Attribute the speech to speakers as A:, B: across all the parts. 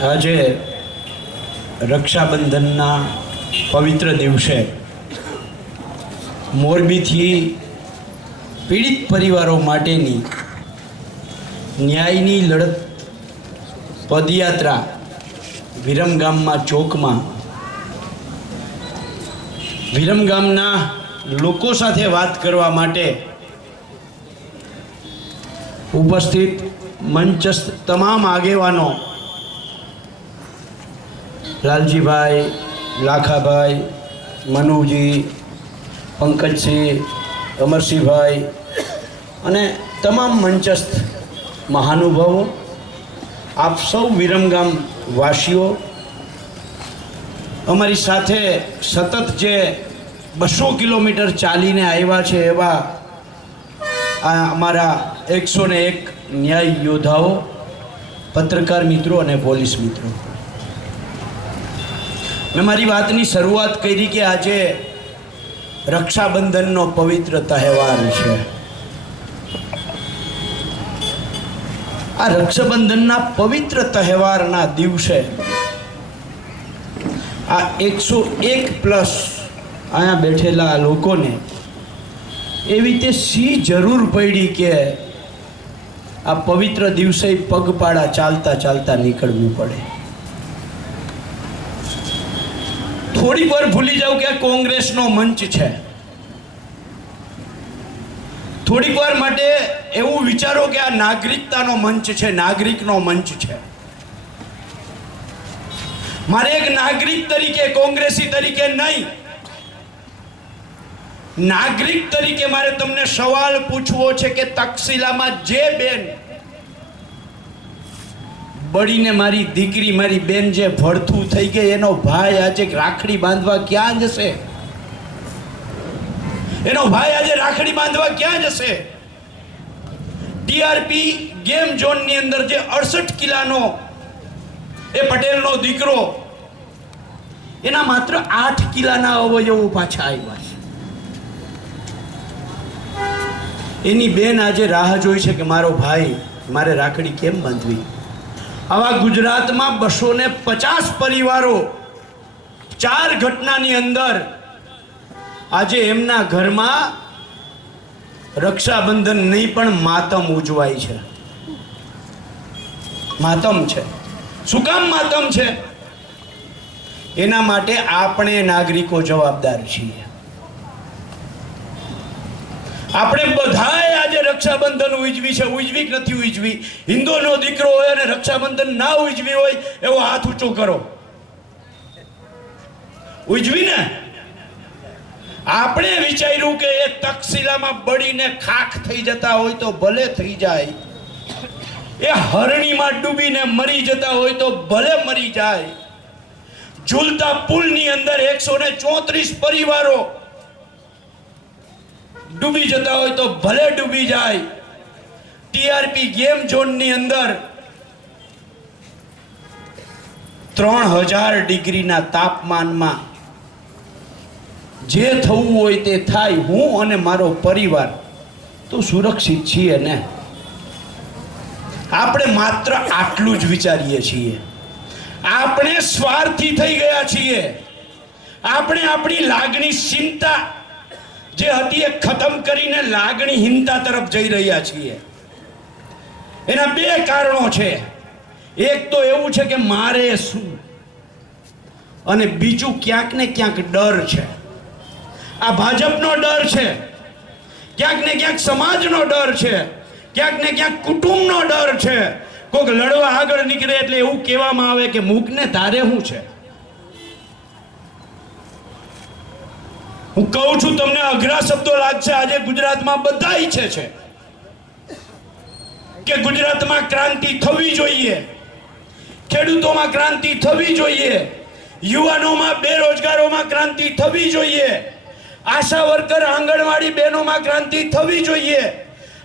A: આજે રક્ષાબંધનના પવિત્ર દિવસે મોરબીથી પીડિત પરિવારો માટેની ન્યાયની લડત પદયાત્રા વિરમગામમાં ચોકમાં વિરમગામના લોકો સાથે વાત કરવા માટે ઉપસ્થિત મંચસ્થ તમામ આગેવાનો, લાલજીભાઈ, લાખાભાઈ, મનુજી, પંકજસિંહ, અમરસિંહભાઈ અને તમામ મંચસ્થ મહાનુભાવો, આપ સૌ વિરમગામ વાસીઓ, અમારી સાથે સતત જે બસો કિલોમીટર ચાલીને આવ્યા છે એવા અમારા એકસો ને એક ન્યાય યોદ્ધાઓ, પત્રકાર મિત્રો અને પોલીસ મિત્રો. મેં મારી વાતની શરૂઆત કરી કે આજે રક્ષાબંધનનો પવિત્ર તહેવાર છે. આ રક્ષાબંધનના પવિત્ર તહેવારના દિવસે આ એકસો એક પ્લસ અહીંયા બેઠેલા લોકોને એવી રીતે સી જરૂર પડી કે આ પવિત્ર દિવસે પગપાળા ચાલતા ચાલતા નીકળવું પડે. થોડી વાર ભૂલી જાવ કે કોંગ્રેસનો મંચ છે. થોડીક વાર માટે એવું વિચારો કે આ નાગરિકતાનો મંચ છે, નાગરિકનો મંચ છે. મારે એક નાગરિક તરીકે, કોંગ્રેસી તરીકે નહીં નાગરિક તરીકે મારે તમને સવાલ પૂછવો છે કે તક્ષશિલામાં જે બેન બળીને મારી દીકરી, મારી બેન જે ભડથું થઈ ગઈ, એનો ભાઈ આજે રાખડી બાંધવા ક્યાં જશે? એનો ભાઈ આજે રાખડી બાંધવા ક્યાં જશે? ટીઆરપી ગેમ ઝોનની અંદર જે અડસઠ કિલ્લાનો એ પટેલનો દીકરો, એના માત્ર આઠ કિલ્લાના અવયવો પાછા આવ્યા છે એની બેન આજે રાહ જોઈ છે કે મારો ભાઈ મારે રાખડી કેમ બાંધવી? આવા ગુજરાતમાં બસો ને પચાસ પરિવારો ચાર ઘટનાની અંદર આજે એમના ઘરમાં રક્ષાબંધન નહીં પણ માતમ ઉજવાય છે. માતમ છે. શું કામ માતમ છે? એના માટે આપણે નાગરિકો જવાબદાર છીએ. આપણે બધાએ આજે રક્ષાબંધન ઉજવી છે. ઉજવી કે નથી ઉજવી? હિન્દુનો દીકરો હોય અને રક્ષાબંધન ના ઉજવી હોય, એવો હાથ ઊંચો કરો. ઉજવી ને આપણે વિચાર્યું કે એ તક્ષશિલામાં બળીને ખાખ થઈ જતા હોય તો ભલે થઈ જાય. એ હરણીમાં ડૂબીને મરી જતા હોય તો ભલે મરી જાય. ઝૂલતા પુલની અંદર એકસો ને ચોત્રીસ પરિવારો ડૂબી જતા હોય તો ભલે ડૂબી જાય. ટીઆરપી ગેમ ઝોનની અંદર ત્રણ હજાર ડિગ્રીના તાપમાનમાં જે થવું હોય તે થાય, હું અને મારો પરિવાર તો સુરક્ષિત છીએ ને? આપણે માત્ર આટલું જ વિચારીએ છીએ. આપણે સ્વાર્થી થઈ ગયા છીએ. આપણે આપણી લાગણી, ચિંતા જે હતી એ ખતમ કરીને લાગણીહીનતા તરફ જઈ રહ્યા છીએ. એના બે કારણો છે. એક તો એવું છે કે મારે શું? અને બીજું ક્યાંક ને ક્યાંક ડર છે. આ ભાજપનો ડર છે. ક્યાંક ને ક્યાંક સમાજનો ડર છે. ક્યાંક ને ક્યાંક કુટુંબનો ડર છે. કોઈક લડવા આગળ નીકળે એટલે એવું કહેવામાં આવે કે મૂકને તારે શું છે? હું કહું છું, તમને અઘરા શબ્દો લાગશે. આજે ગુજરાતમાં બધા ઈચ્છે છે કે ગુજરાતમાં ક્રાંતિ થવી જોઈએ. ખેડૂતોમાં ક્રાંતિ થવી જોઈએ. યુવાનોમાં બેરોજગારોમાં ક્રાંતિ થવી જોઈએ. આશા વર્કર, આંગણવાડી બહેનોમાં ક્રાંતિ થવી જોઈએ.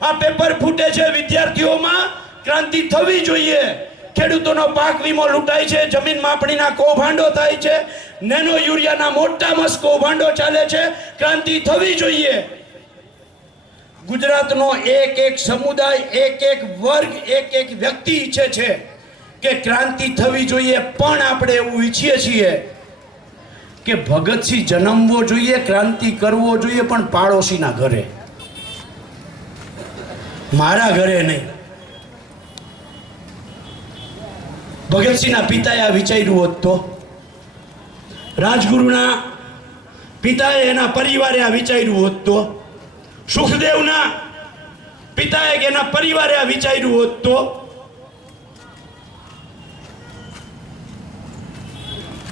A: આ પેપર ફૂટે છે, વિદ્યાર્થીઓમાં ક્રાંતિ થવી જોઈએ. ખેડૂતોનો પાક વીમો લૂંટાય છે, જમીન માપણીના કૌભાંડો થાય છે, નેનો યુરિયાના મોટા મસ્ત કૌભાંડો ચાલે છે, ક્રાંતિ થવી જોઈએ. ગુજરાતનો એક એક સમુદાય, એક એક વર્ગ, એક એક વ્યક્તિ ઈચ્છે છે કે ક્રાંતિ થવી જોઈએ, પણ આપણે એવું ઈચ્છીએ છીએ કે ભગતસિંહ જન્મવો જોઈએ, ક્રાંતિ કરવો જોઈએ, પણ પાડોશીના ઘરે. મારા ઘરે નહીં. ભગતસિંહના પિતાએ આ વિચાર્યું હોત તો? રાજગુરુના પિતાએ એના પરિવારે આ વિચાર્યું હોત તો? સુખદેવના પિતાએ કે એના પરિવારે આ વિચાર્યું હોત તો?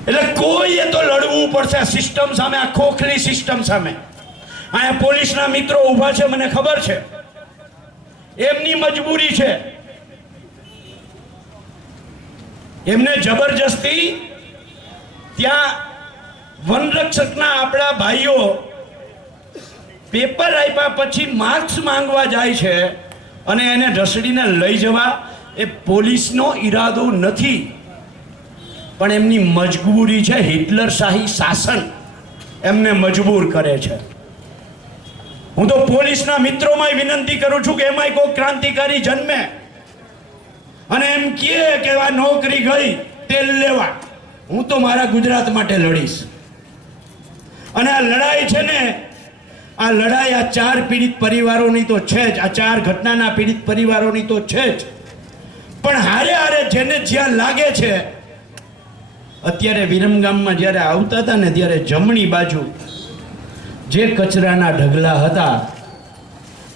A: એટલે કોઈએ તો લડવું પડશે સિસ્ટમ સામે, આ ખોખરી સિસ્ટમ સામે. અહીંયા પોલીસના મિત્રો ઊભા છે, મને ખબર છે. એમની મજબૂરી છે. એમને જબરજસ્તી ત્યાં વનરક્ષકના આપણા ભાઈઓ પેપર આપ્યા પછી માર્ક્સ માંગવા જાય છે અને એને ઢસડીને લઈ જવા એ પોલીસનો ઈરાદો નથી. પણ એમની મજબૂરી છે, હિટલર શાહી શાસન એમને મજબૂર કરે છે. હું તો પોલીસના મિત્રોમાં વિનંતી કરું છું કે એમાંય કોઈ ક્રાંતિકારી જન્મે. અને એમ કહે કે આ નોકરી ગઈ, તેલ લેવા. હું તો મારા ગુજરાત માટે લડીશ. અને આ લડાઈ છે ને, આ લડાઈ આ ચાર પીડિત પરિવારોની તો છે જ, આ ચાર ઘટનાના પીડિત પરિવારોની તો છે જ. પણ હારે હારે જેને જ્યાં લાગે છે, અત્યારે વિરમગામમાં જ્યારે આવતા હતા ને, ત્યારે જમણી બાજુ જે કચરાના ઢગલા હતા,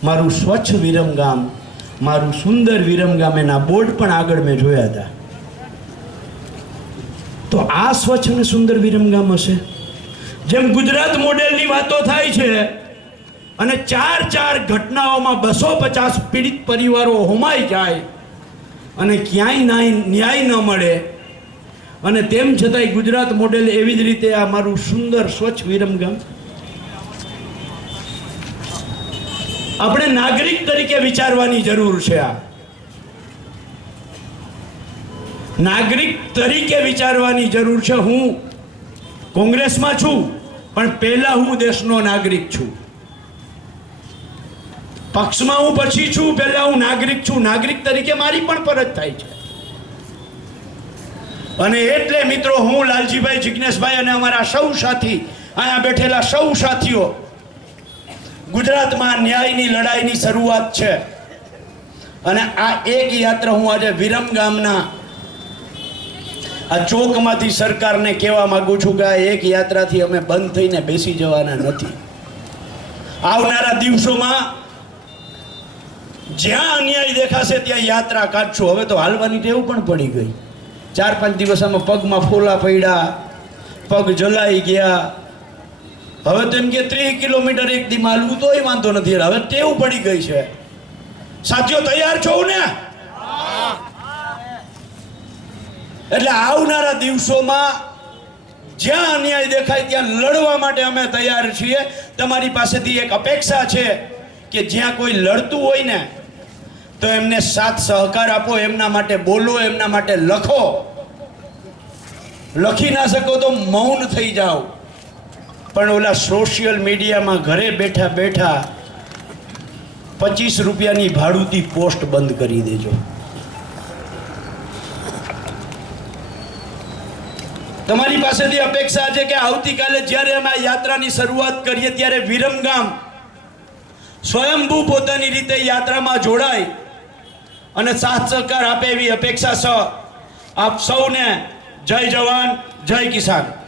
A: મારું સ્વચ્છ વિરમગામ મારું સુંદર વિરમગામેના બોર્ડ પણ આગળ મેં જોયા હતા. તો આ સ્વચ્છ અને સુંદર વિરમગામ હશે? જેમ ગુજરાત મોડેલની વાતો થાય છે, અને ચાર ચાર ઘટનાઓમાં બસો પચાસ પીડિત પરિવારો હોમાઈ જાય, અને ક્યાંય નાય ન્યાય ન મળે, અને તેમ છતાંય ગુજરાત મોડેલ એવી જ રીતે આ મારું સુંદર સ્વચ્છ વિરમગામ આપણે નાગરિક તરીકે વિચારવાની જરૂર છે આ. નાગરિક તરીકે વિચારવાની જરૂર છે હું કોંગ્રેસમાં છું, પણ પહેલા હું દેશનો નાગરિક છું. પક્ષમાં હું પછી છું, પહેલા હું નાગરિક છું. નાગરિક તરીકે મારી પણ ફરજ થાય છે. અને એટલે મિત્રો હું લાલજીભાઈ જિજ્ઞેશભાઈ અને અમારા સૌ સાથી અહીંયા બેઠેલા સૌ સાથીઓ ગુજરાતમાં ન્યાયની લડાઈની શરૂઆત છે. અને આ એક યાત્રા હું આજે વિરમ ગામના આ ચોકમાંથી સરકારને કહેવા માગું છું કે આ એક યાત્રાથી અમે બંધ થઈને બેસી જવાના નથી. આવનારા દિવસોમાં જ્યાં અન્યાય દેખાશે ત્યાં યાત્રા કાઢશું. હવે તો હાલવાની ટેવ પણ પડી ગઈ. ચાર પાંચ દિવસ આમાં પગમાં ફોલા પડ્યા, પગ જલાઈ ગયા હવે તેમ કે ત્રીસ કિલોમીટર એક દી માલવું તોય વાંધો નથી. હવે ટેવ પડી ગઈ છે. સાથીઓ, તૈયાર છો ને? એટલે આવનારા દિવસોમાં જ્યાં અન્યાય દેખાય ત્યાં લડવા માટે અમે તૈયાર છીએ. તમારી પાસેથી એક અપેક્ષા છે કે જ્યાં કોઈ લડતું હોય ને, તો એમને સાથ સહકાર આપો, એમના માટે બોલો, એમના માટે લખો. લખી ના શકો તો મૌન થઈ જાઓ. પણ ઓલા સોશિયલ મીડિયામાં ઘરે બેઠા બેઠા પચીસ રૂપિયાની ભાડુતી પોસ્ટ બંધ કરી દેજો. તમારી પાસેથી અપેક્ષા છે કે આવતીકાલે જ્યારે અમે યાત્રાની શરૂઆત કરીએ ત્યારે વિરમગામ સ્વયંભૂ પોતાની રીતે યાત્રામાં જોડાય અને સાથ સહકાર આપે એવી અપેક્ષા છે આપ સૌને જય જવાન, જય કિસાન.